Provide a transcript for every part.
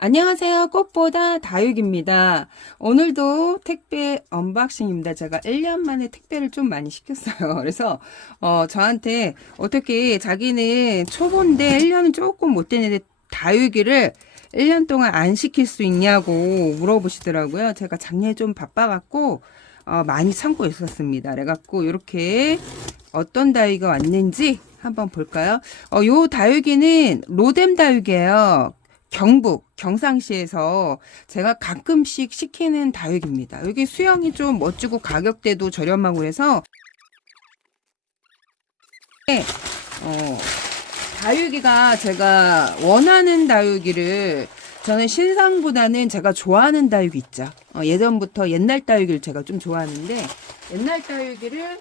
안녕하세요. 꽃보다 다육입니다. 오늘도 택배 언박싱입니다. 제가 1년 만에 택배를 좀 많이 시켰어요. 그래서 저한테 어떻게 자기는 초보인데 1년은 조금 못 되는데 다육이를 1년 동안 안 시킬 수 있냐고 물어보시더라고요. 제가 작년에 좀 바빠갖고 많이 참고 있었습니다. 그래갖고 이렇게 어떤 다육이가 왔는지 한번 볼까요? 요 다육이는 로뎀 다육이에요. 경북 경상시에서 제가 가끔씩 시키는 다육입니다. 여기 수영이 좀 멋지고 가격대도 저렴하고 해서 어, 다육이가 제가 원하는 다육이를 저는 신상보다는 제가 좋아하는 다육이 있죠. 예전부터 옛날 다육이를 제가 좀 좋아하는데 옛날 다육이를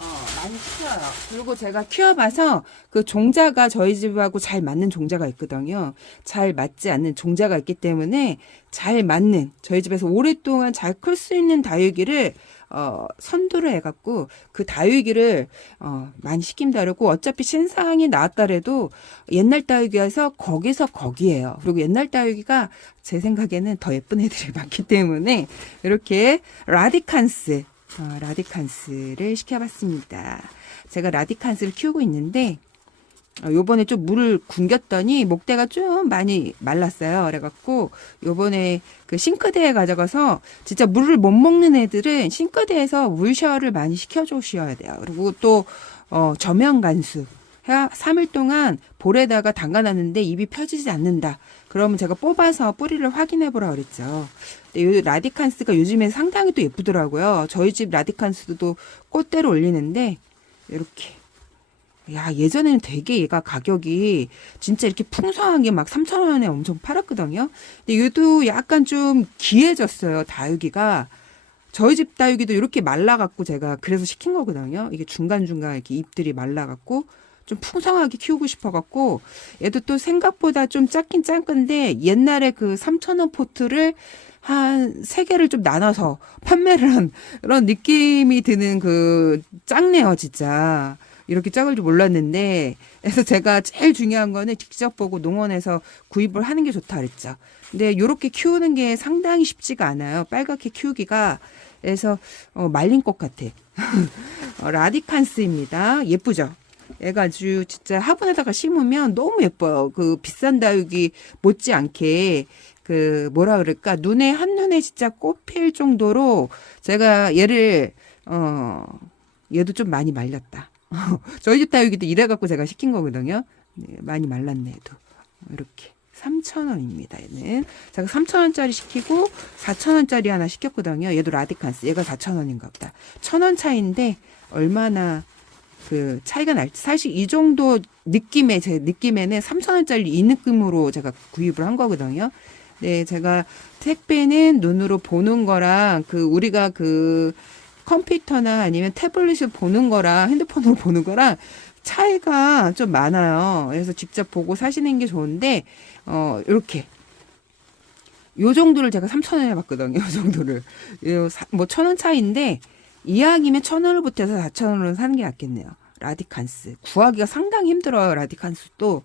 많이 키워요. 그리고 제가 키워봐서 그 종자가 저희 집하고 잘 맞는 종자가 있거든요. 잘 맞지 않는 종자가 있기 때문에 잘 맞는 저희 집에서 오랫동안 잘 클 수 있는 다육이를 선두를 해갖고 그 다육이를 많이 시킨다 그러고 어차피 신상이 나왔더라도 옛날 다육이어서 거기서 거기에요. 그리고 옛날 다육이가 제 생각에는 더 예쁜 애들이 많기 때문에 이렇게 라디칸스를 시켜봤습니다. 제가 라디칸스를 키우고 있는데 요번에 좀 물을 굶겼더니 목대가 좀 많이 말랐어요. 그래갖고 요번에 그 싱크대에 가져가서 진짜 물을 못 먹는 애들은 싱크대에서 물샤워를 많이 시켜주셔야 돼요. 그리고 또 저면 간수 3일 동안 볼에다가 담가놨는데 입이 펴지지 않는다. 그러면 제가 뽑아서 뿌리를 확인해 보라 그랬죠. 근데 이 라디칸스가 요즘에 상당히 또 예쁘더라고요. 저희 집 라디칸스도 꽃대를 올리는데 이렇게 야, 예전에는 되게 얘가 가격이 진짜 이렇게 풍성하게 막 3,000원에 엄청 팔았거든요. 근데 얘도 약간 좀 귀해졌어요, 다육이가. 저희 집 다육이도 이렇게 말라갖고 제가 그래서 시킨 거거든요. 이게 중간중간 이렇게 잎들이 말라갖고 좀 풍성하게 키우고 싶어갖고 얘도 또 생각보다 좀 작긴 작은데 옛날에 그 3,000원 포트를 한 3개를 좀 나눠서 판매를 한 그런 느낌이 드는 그 작네요, 진짜. 이렇게 작을 줄 몰랐는데 그래서 제가 제일 중요한 거는 직접 보고 농원에서 구입을 하는 게 좋다 그랬죠. 근데 이렇게 키우는 게 상당히 쉽지가 않아요. 빨갛게 키우기가. 그래서 말린 꽃 같아. 라디칸스입니다. 예쁘죠? 얘가 아주 진짜 화분에다가 심으면 너무 예뻐요. 그 비싼 다육이 못지않게 그 뭐라 그럴까 눈에 한눈에 진짜 꽃필 정도로 제가 얘를 얘도 좀 많이 말렸다. 저희 집 다육이도 이래갖고 제가 시킨 거거든요. 네, 많이 말랐네, 얘도. 이렇게. 3,000원입니다, 얘는. 제가 3,000원짜리 시키고 4,000원짜리 하나 시켰거든요. 얘도 라디칸스. 얘가 4,000원인가 보다. 1,000원 차이인데 얼마나 그 차이가 날지. 사실 이 정도 느낌에, 제 느낌에는 3,000원짜리 이 느낌으로 제가 구입을 한 거거든요. 네, 제가 택배는 눈으로 보는 거랑 그 우리가 그 컴퓨터나 아니면 태블릿을 보는 거랑 핸드폰으로 보는 거랑 차이가 좀 많아요. 그래서 직접 보고 사시는 게 좋은데, 이렇게. 요 정도를 제가 3,000원에 봤거든요. 요 정도를. 뭐 1,000원 차이인데, 이왕이면 1,000원을 보태서 4,000원으로 사는 게 낫겠네요. 라디칸스. 구하기가 상당히 힘들어요, 라디칸스도.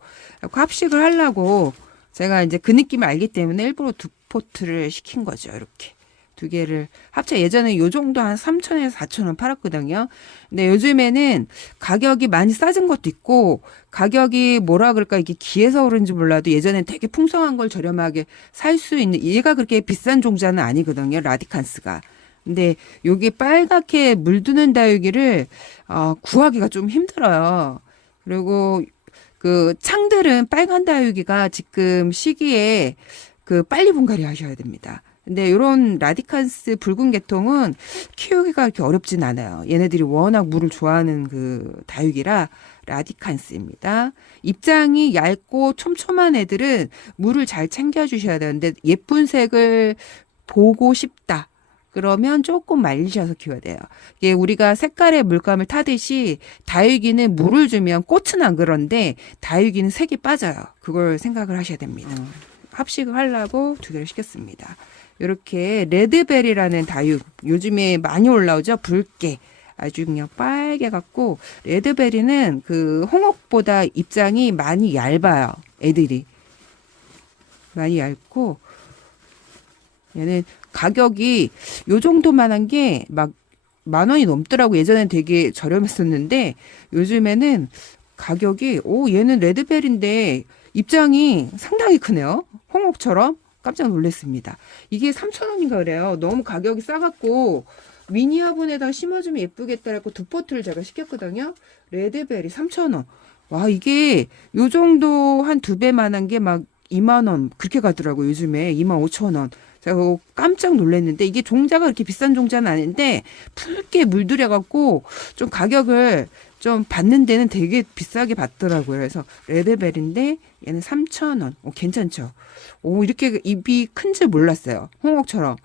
합식을 하려고 제가 이제 그 느낌을 알기 때문에 일부러 2포트를 시킨 거죠, 이렇게. 2개를 합쳐 예전에 요 정도 한 3,000원에서 4,000원 팔았거든요. 근데 요즘에는 가격이 많이 싸진 것도 있고 가격이 뭐라 그럴까 이게 기해서 그런지 몰라도 예전엔 되게 풍성한 걸 저렴하게 살 수 있는 얘가 그렇게 비싼 종자는 아니거든요. 라디칸스가. 근데 요게 빨갛게 물드는 다육이를 구하기가 좀 힘들어요. 그리고 그 창들은 빨간 다육이가 지금 시기에 그 빨리 분갈이 하셔야 됩니다. 근데 이런 라디칸스 붉은 계통은 키우기가 그렇게 어렵진 않아요. 얘네들이 워낙 물을 좋아하는 그 다육이라 라디칸스입니다. 입장이 얇고 촘촘한 애들은 물을 잘 챙겨주셔야 되는데 예쁜 색을 보고 싶다. 그러면 조금 말리셔서 키워야 돼요. 이게 우리가 색깔의 물감을 타듯이 다육이는 물을 주면 꽃은 안 그런데 다육이는 색이 빠져요. 그걸 생각을 하셔야 됩니다. 합식을 하려고 2개를 시켰습니다. 이렇게 레드베리라는 다육 요즘에 많이 올라오죠. 붉게 아주 그냥 빨개 갖고 레드베리는 그 홍옥보다 입장이 많이 얇아요. 애들이 많이 얇고, 얘는 가격이 요 정도만한 게 막 10,000원이 넘더라고. 예전엔 되게 저렴했었는데 요즘에는 가격이 얘는 레드벨인데 입장이 상당히 크네요. 홍옥처럼 깜짝 놀랐습니다. 이게 3,000원인가 그래요. 너무 가격이 싸갖고 미니 화분에다 심어주면 예쁘겠다라고 두 포트를 제가 시켰거든요. 레드벨이 3,000원. 와, 이게 요 정도 한 2배만한 게 막 20,000원 그렇게 가더라고. 요즘에 25,000원. 제가 그거 깜짝 놀랐는데 이게 종자가 그렇게 비싼 종자는 아닌데 붉게 물들여갖고 좀 가격을 좀 받는 데는 되게 비싸게 받더라고요. 그래서 레드벨인데 얘는 3,000원. 괜찮죠? 이렇게 잎이 큰 줄 몰랐어요. 홍옥처럼.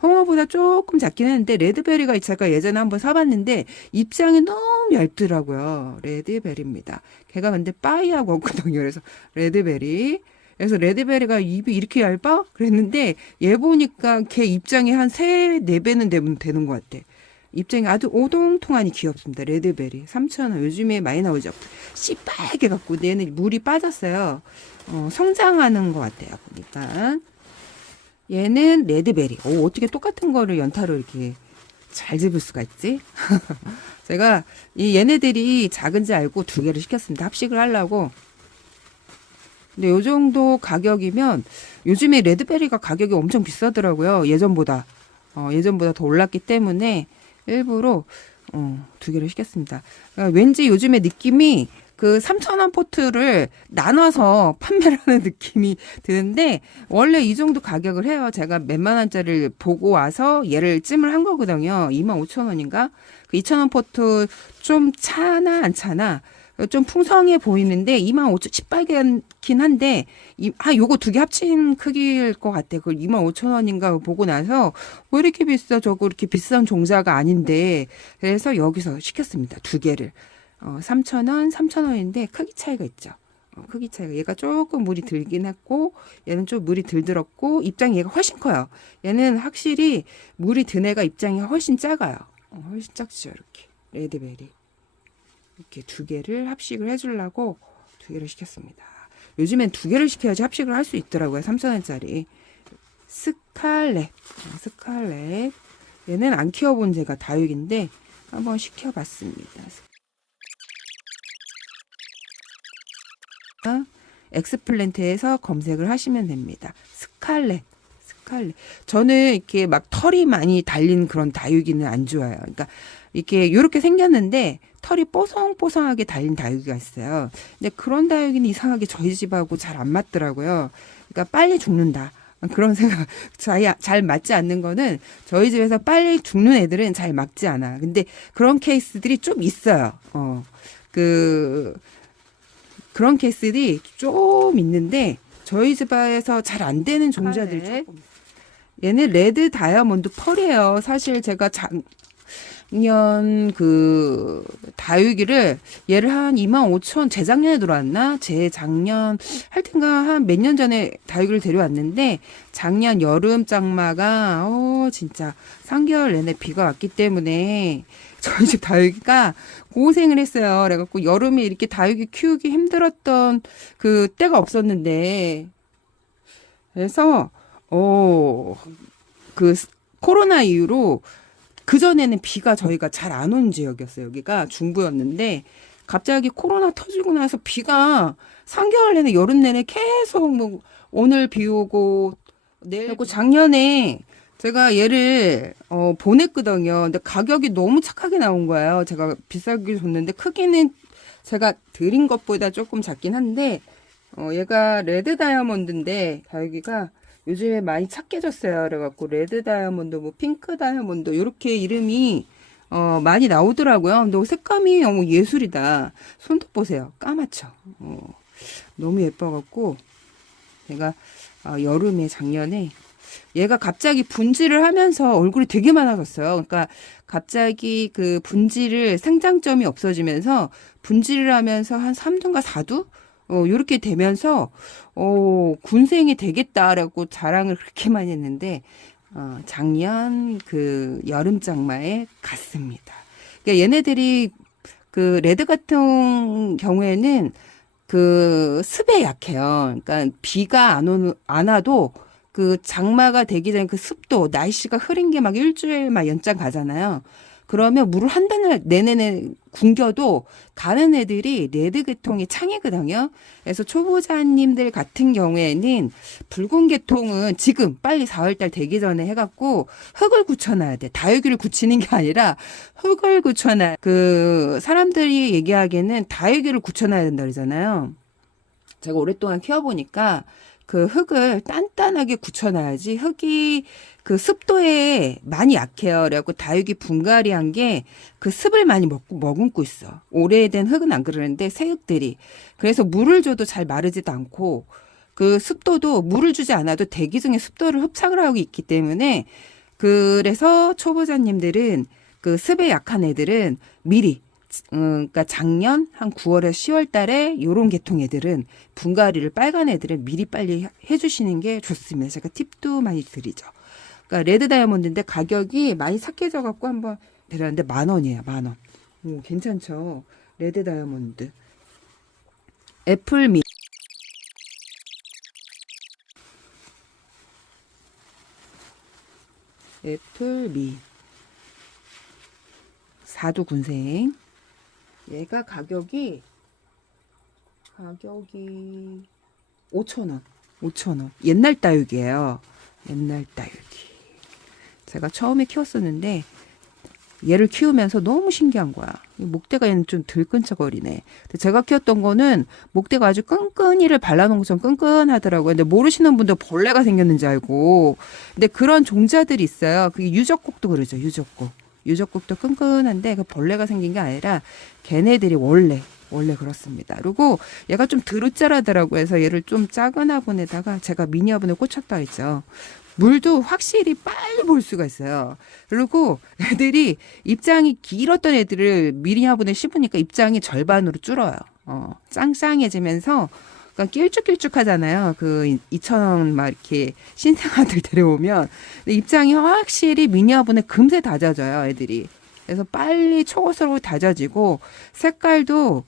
홍어보다 조금 작긴 했는데 레드베리가 제가 예전에 한번 사봤는데 입장이 너무 얇더라고요. 레드베리입니다. 걔가 근데 빠이하고 없거든요. 그래서 레드베리. 그래서 레드베리가 잎이 이렇게 얇아? 그랬는데 얘 보니까 걔 입장이 한 3, 4배는 되는 것 같아. 입장이 아주 오동통하니 귀엽습니다. 레드베리 3,000원. 요즘에 많이 나오죠. 씨빨개 갖고 얘는 물이 빠졌어요. 성장하는 것 같아요. 보니까. 얘는 레드베리. 어떻게 똑같은 거를 연타로 이렇게 잘 집을 수가 있지? 제가 얘네들이 작은지 알고 2개를 시켰습니다. 합식을 하려고. 근데 요 정도 가격이면 요즘에 레드베리가 가격이 엄청 비싸더라고요. 예전보다. 예전보다 더 올랐기 때문에 일부러 2개를 시켰습니다. 그러니까 왠지 요즘에 느낌이 그 3,000원 포트를 나눠서 판매를 하는 느낌이 드는데 원래 이 정도 가격을 해요. 제가 몇만 원짜리를 보고 와서 얘를 찜을 한 거거든요. 25,000원인가? 그 2,000원 포트 좀 차나 안 차나? 좀 풍성해 보이는데 25,000원 시뻘겋긴 한데 요거 2개 합친 크기일 것 같아. 그걸 25,000원인가 보고 나서 왜 이렇게 비싸? 저거 이렇게 비싼 종자가 아닌데 그래서 여기서 시켰습니다. 2개를. 3,000원, 3,000원인데 크기 차이가 있죠. 크기 차이가 얘가 조금 물이 들긴 했고 얘는 좀 물이 덜 들었고 입장이 얘가 훨씬 커요. 얘는 확실히 물이 든 애가 입장이 훨씬 작아요. 훨씬 작죠. 이렇게 레드베리 이렇게 2개를 합식을 해주려고 2개를 시켰습니다. 요즘엔 2개를 시켜야지 합식을 할 수 있더라고요. 3,000원짜리 스칼렛. 스칼렛 얘는 안 키워본 제가 다육인데 한번 시켜봤습니다. 엑스플랜트에서 검색을 하시면 됩니다. 스칼렛. 저는 이렇게 막 털이 많이 달린 그런 다육이는 안 좋아요. 그러니까 이렇게 이렇게 생겼는데 털이 뽀송뽀송하게 달린 다육이가 있어요. 근데 그런 다육이는 이상하게 저희 집하고 잘 안 맞더라고요. 그러니까 빨리 죽는다. 그런 생각 잘 맞지 않는 거는 저희 집에서 빨리 죽는 애들은 잘 맞지 않아. 근데 그런 케이스들이 좀 있어요. 그런 케이스들이 좀 있는데 저희 집에서 잘 안 되는 종자들이 조금. 얘는 레드 다이아몬드 펄이에요. 사실 제가 작년 그 다육이를 얘를 한 25,000원 재작년에 들어왔나? 재작년 하여튼가 한 몇 년 전에 다육이를 데려왔는데 작년 여름 장마가 진짜 3개월 내내 비가 왔기 때문에 저희 집 다육이가 고생을 했어요. 그래갖고 여름에 이렇게 다육이 키우기 힘들었던 그 때가 없었는데 그래서 그 코로나 이후로 그전에는 비가 저희가 잘 안 온 지역이었어요. 여기가 중부였는데 갑자기 코로나 터지고 나서 비가 3개월 내내 여름 내내 계속 뭐 오늘 비 오고 내일 오고 작년에 제가 얘를 보냈거든요. 근데 가격이 너무 착하게 나온 거예요. 제가 비싸게 줬는데 크기는 제가 드린 것보다 조금 작긴 한데 얘가 레드 다이아몬드인데 다육이가 요즘에 많이 착해졌어요. 그래갖고 레드 다이아몬드, 뭐 핑크 다이아몬드 이렇게 이름이 많이 나오더라고요. 근데 색감이 너무 예술이다. 손톱 보세요. 까맣죠. 너무 예뻐갖고 제가 여름에 작년에 얘가 갑자기 분질을 하면서 얼굴이 되게 많아졌어요. 그러니까 갑자기 그 분질을 생장점이 없어지면서 분질을 하면서 한 3두인가 4두? 요렇게 되면서 군생이 되겠다라고 자랑을 그렇게 많이 했는데 작년 그 여름 장마에 갔습니다. 그러니까 얘네들이 그 레드 같은 경우에는 그 습에 약해요. 그러니까 비가 안 와도 그 장마가 되기 전에 그 습도, 날씨가 흐린 게 막 일주일 막 연장 가잖아요. 그러면 물을 한 달을 내내 굶겨도 가는 애들이 레드 계통이 창이거든요. 그래서 초보자님들 같은 경우에는 붉은 계통은 지금 빨리 4월달 되기 전에 해갖고 흙을 굳혀놔야 돼. 다육이를 굳히는 게 아니라 흙을 굳혀놔. 그 사람들이 얘기하기에는 다육이를 굳혀놔야 된다 그러잖아요. 제가 오랫동안 키워보니까 그 흙을 단단하게 굳혀놔야지 흙이 그 습도에 많이 약해요. 그래갖고 다육이 분갈이한 게 그 습을 많이 머금고 있어. 오래된 흙은 안 그러는데 새 흙들이. 그래서 물을 줘도 잘 마르지도 않고 그 습도도 물을 주지 않아도 대기 중에 습도를 흡착을 하고 있기 때문에 그래서 초보자님들은 그 습에 약한 애들은 미리 그러니까 작년 한 9월에서 10월 달에 요런 계통 애들은 분갈이를 빨간 애들은 미리 빨리 해주시는 게 좋습니다. 제가 팁도 많이 드리죠. 그러니까 레드 다이아몬드인데 가격이 많이 삭혀져 갖고 한번 데렸는데 10,000원이에요. 10,000원. 오, 괜찮죠. 레드 다이아몬드. 애플미. 애플미. 사두군생. 얘가 가격이 5,000원. 5,000원. 옛날 다육이에요. 옛날 다육이. 제가 처음에 키웠었는데 얘를 키우면서 너무 신기한 거야. 목대가 얘는 좀 들끈적거리네. 근데 제가 키웠던 거는 목대가 아주 끈끈이를 발라놓은 것처럼 끈끈하더라고요. 근데 모르시는 분들 벌레가 생겼는지 알고. 근데 그런 종자들이 있어요. 그게 유적곡도 그러죠. 유적곡. 유적곡도 끈끈한데 그 벌레가 생긴 게 아니라 걔네들이 원래 그렇습니다. 그리고 얘가 좀 드루짜라더라고요. 해서 얘를 좀 작은 화분에다가 제가 미니 화분에 꽂혔다 했죠. 물도 확실히 빨리 볼 수가 있어요. 그리고 애들이 입장이 길었던 애들을 미니 화분에 씹으니까 입장이 절반으로 줄어요. 짱짱해지면서 그러니까 길쭉길쭉하잖아요. 그 2,000원 막 이렇게 신생아들 데려오면 근데 입장이 확실히 미니 화분에 금세 다져져요, 애들이. 그래서 빨리 초고속으로 다져지고 색깔도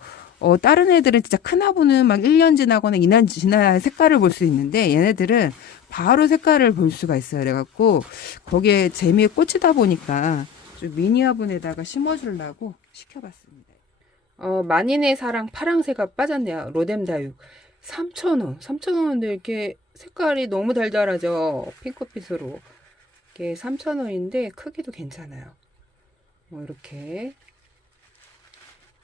다른 애들은 진짜 큰 화분은 막 1년 지나거나 2년 지나야 색깔을 볼 수 있는데 얘네들은 바로 색깔을 볼 수가 있어요. 그래갖고 거기에 재미에 꽂히다 보니까 좀 미니 화분에다가 심어주려고 시켜봤습니다. 만인의 사랑 파랑새가 빠졌네요. 로뎀다육 3,000원. 3,000원인데 이렇게 색깔이 너무 달달하죠. 핑크빛으로. 이게 3,000원인데 크기도 괜찮아요. 이렇게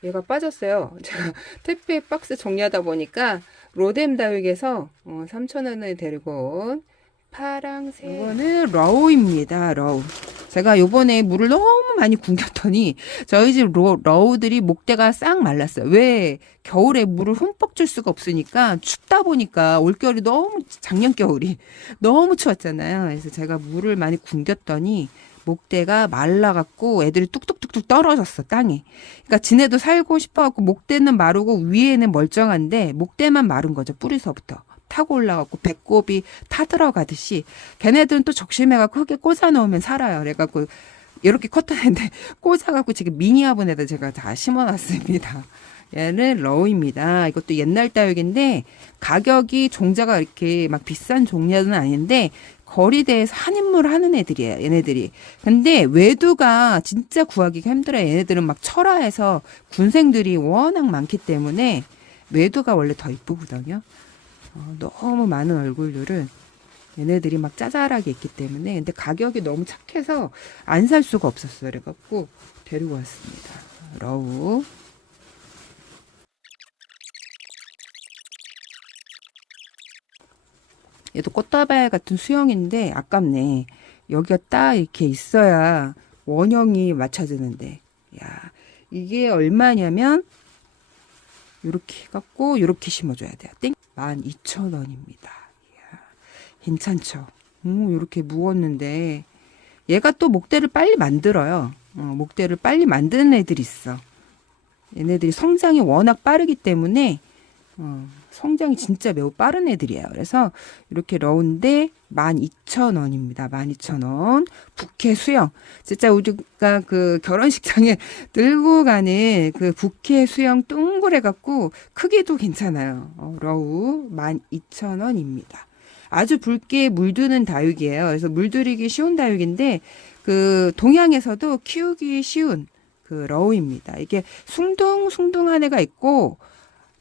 얘가 빠졌어요. 제가 택배 박스 정리하다 보니까 로뎀다육에서 3,000원을 데리고 온 파랑새. 이거는 러우입니다. 러우. 제가 요번에 물을 너무 많이 굶겼더니 저희 집 러우들이 목대가 싹 말랐어요. 왜? 겨울에 물을 흠뻑 줄 수가 없으니까 춥다 보니까 올겨울이 너무 작년 겨울이 너무 추웠잖아요. 그래서 제가 물을 많이 굶겼더니 목대가 말라갖고 애들이 뚝뚝뚝뚝 떨어졌어 땅에. 그러니까 지네도 살고 싶어갖고 목대는 마르고 위에는 멀쩡한데 목대만 마른 거죠. 뿌리서부터 타고 올라갖고 배꼽이 타들어가듯이 걔네들은 또 적심해갖고 흙에 꽂아 넣으면 살아요. 그래갖고 이렇게 컸던데 꽂아갖고 지금 미니 화분에다 제가 다 심어놨습니다. 얘는 러우입니다. 이것도 옛날 다육인데 가격이 종자가 이렇게 막 비싼 종류는 아닌데 거리대에서 한 인물 하는 애들이에요. 얘네들이. 근데 외두가 진짜 구하기가 힘들어요. 얘네들은 막 철화해서 군생들이 워낙 많기 때문에 외두가 원래 더 이쁘거든요. 너무 많은 얼굴들은 얘네들이 막 짜잘하게 있기 때문에 근데 가격이 너무 착해서 안 살 수가 없었어요. 그래갖고 데리고 왔습니다. 러우. 얘도 꽃다발 같은 수영인데 아깝네. 여기가 딱 이렇게 있어야 원형이 맞춰지는데. 야, 이게 얼마냐면 요렇게 갖고 요렇게 심어줘야 돼요. 땡. 12,000원입니다. 괜찮죠? 요렇게 무었는데 얘가 또 목대를 빨리 만들어요. 목대를 빨리 만드는 애들이 있어. 얘네들이 성장이 워낙 빠르기 때문에 성장이 진짜 매우 빠른 애들이에요. 그래서 이렇게 러운데 12,000원입니다. 12,000원. 부케 수영. 진짜 우리가 그 결혼식장에 들고 가는 그 부케 수영 둥그레 갖고 크기도 괜찮아요. 러우 12,000원입니다. 아주 붉게 물드는 다육이에요. 그래서 물들이기 쉬운 다육인데 그 동양에서도 키우기 쉬운 그 러우입니다. 이게 숭둥숭둥한 애가 있고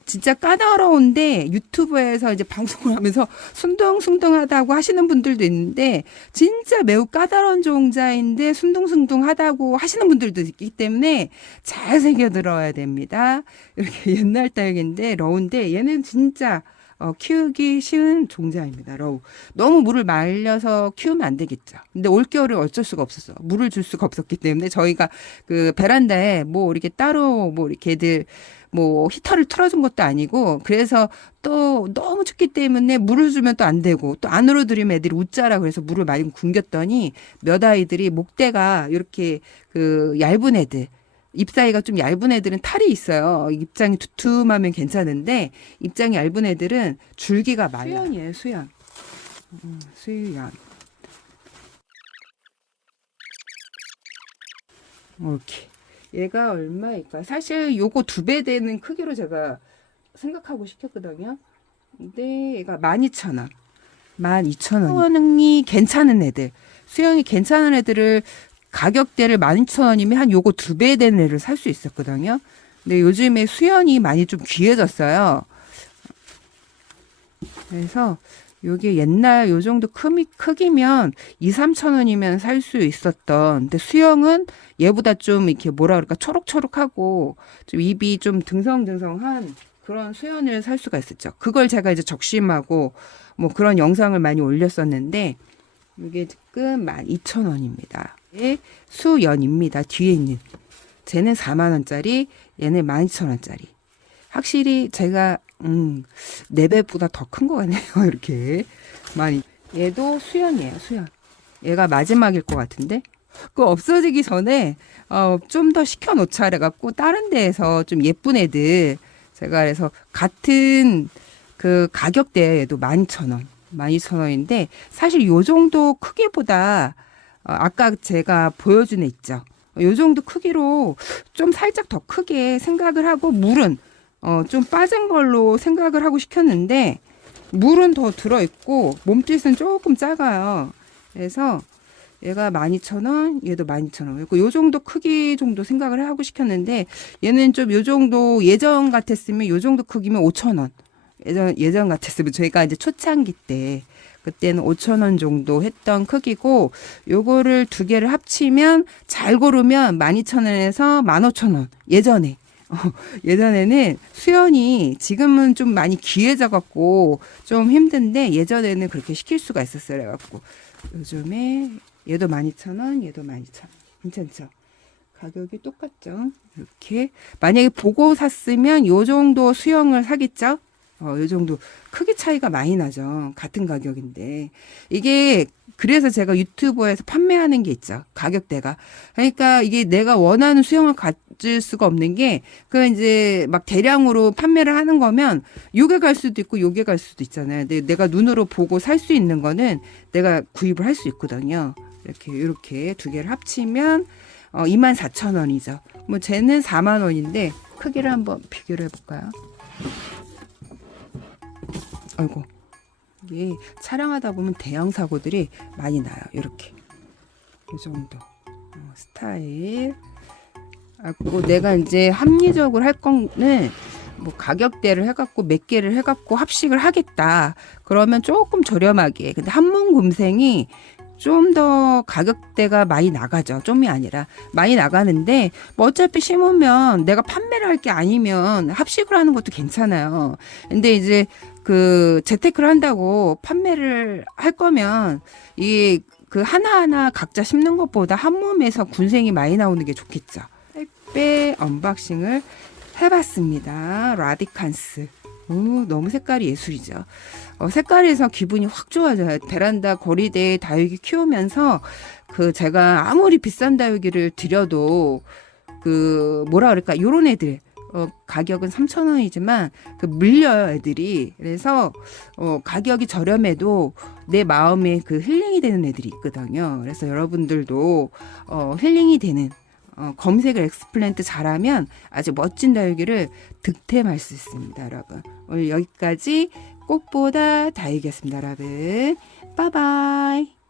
진짜 까다로운데 유튜브에서 이제 방송을 하면서 순둥순둥하다고 하시는 분들도 있는데 진짜 매우 까다로운 종자인데 순둥순둥하다고 하시는 분들도 있기 때문에 잘 새겨 들어야 됩니다. 이렇게 옛날 다육인데 러우인데 얘는 진짜 키우기 쉬운 종자입니다. 러우. 너무 물을 말려서 키우면 안 되겠죠. 근데 올겨울에 어쩔 수가 없었어. 물을 줄 수가 없었기 때문에 저희가 그 베란다에 뭐 이렇게 따로 뭐 이렇게 애들 뭐 히터를 틀어준 것도 아니고 그래서 또 너무 춥기 때문에 물을 주면 또 안 되고 또 안으로 들이면 애들이 웃자라 그래서 물을 많이 굶겼더니 몇 아이들이 목대가 이렇게 그 얇은 애들 잎 사이가 좀 얇은 애들은 탈이 있어요. 입장이 두툼하면 괜찮은데 입장이 얇은 애들은 줄기가 말라요. 수연이에요, 수연. 수연. 이렇게. 얘가 얼마일까? 사실 요거 2배 되는 크기로 제가 생각하고 시켰거든요. 근데 얘가 12,000원. 12,000원. 수영이 괜찮은 애들. 수영이 괜찮은 애들을 가격대를 12,000원이면 한 요거 2배 되는 애를 살 수 있었거든요. 근데 요즘에 수연이 많이 좀 귀해졌어요. 그래서 요게 옛날 요 정도 크기면 2-3,000원이면 살 수 있었던. 근데 수영은 얘보다 좀 이렇게 뭐라 그럴까 초록초록하고 좀 입이 좀 등성등성한 그런 수연을 살 수가 있었죠. 그걸 제가 이제 적심하고 뭐 그런 영상을 많이 올렸었는데 이게 지금 12,000원입니다. 수연입니다. 뒤에 있는. 쟤는 4만원짜리, 얘는 12,000원짜리. 확실히 제가 4배보다 더 큰 거 같네요. 이렇게 많이. 얘도 수연이에요. 수연. 얘가 마지막일 것 같은데 그 없어지기 전에 좀 더 시켜놓자 그래갖고 다른 데에서 좀 예쁜 애들 제가 그래서 같은 그 가격대에도 12,000원 12,000원인데 사실 요 정도 크기보다 아까 제가 보여준 애 있죠. 요 정도 크기로 좀 살짝 더 크게 생각을 하고 물은 좀 빠진 걸로 생각을 하고 시켰는데 물은 더 들어있고 몸짓은 조금 작아요. 그래서 얘가 12,000원, 얘도 12,000원. 그리고 요 정도 크기 정도 생각을 하고 시켰는데 얘는 좀 요 정도 예전 같았으면 요 정도 크기면 5,000원. 예전 같았으면 저희가 이제 초창기 때 그때는 5,000원 정도 했던 크기고 요거를 2개를 합치면 잘 고르면 12,000원에서 15,000원. 예전에. 예전에는 수연이 지금은 좀 많이 귀해져 갖고 좀 힘든데 예전에는 그렇게 시킬 수가 있었어요. 그래갖고 요즘에 얘도 12,000원, 얘도 12,000원. 괜찮죠? 가격이 똑같죠? 이렇게 만약에 보고 샀으면 요 정도 수영을 사겠죠? 요 정도 크기 차이가 많이 나죠. 같은 가격인데 이게 그래서 제가 유튜브에서 판매하는 게 있죠. 가격대가. 그러니까 이게 내가 원하는 수영을 가질 수가 없는 게 그 이제 막 대량으로 판매를 하는 거면 요게 갈 수도 있고 요게 갈 수도 있잖아요. 근데 내가 눈으로 보고 살 수 있는 거는 내가 구입을 할 수 있거든요. 이렇게 2개를 합치면 24,000원이죠. 뭐 쟤는 4만 원인데 크기를 한번 비교를 해볼까요? 아이고. 이게 촬영하다 보면 대형 사고들이 많이 나요. 이렇게 이 정도 스타일. 그리고 내가 이제 합리적으로 할 거는 뭐 가격대를 해갖고 몇 개를 해갖고 합식을 하겠다. 그러면 조금 저렴하게. 근데 한몸금생이 좀 더 가격대가 많이 나가죠. 좀이 아니라 많이 나가는데 뭐 어차피 심으면 내가 판매를 할 게 아니면 합식을 하는 것도 괜찮아요. 근데 이제 그 재테크를 한다고 판매를 할 거면 이 그 하나하나 각자 심는 것보다 한 몸에서 군생이 많이 나오는 게 좋겠죠. 택배 언박싱을 해봤습니다. 라디칸스. 너무 색깔이 예술이죠. 색깔에서 기분이 확 좋아져요. 베란다 거리대에 다육이 키우면서 그 제가 아무리 비싼 다육이를 들여도 그 뭐라 그럴까 요런 애들 가격은 3,000원이지만 그 물려요 애들이. 그래서 가격이 저렴해도 내 마음에 그 힐링이 되는 애들이 있거든요. 그래서 여러분들도 힐링이 되는 검색을 엑스플랜트 잘하면 아주 멋진 다육이를 득템할 수 있습니다, 여러분. 오늘 여기까지 꽃보다 다육이었습니다, 여러분. 빠바이.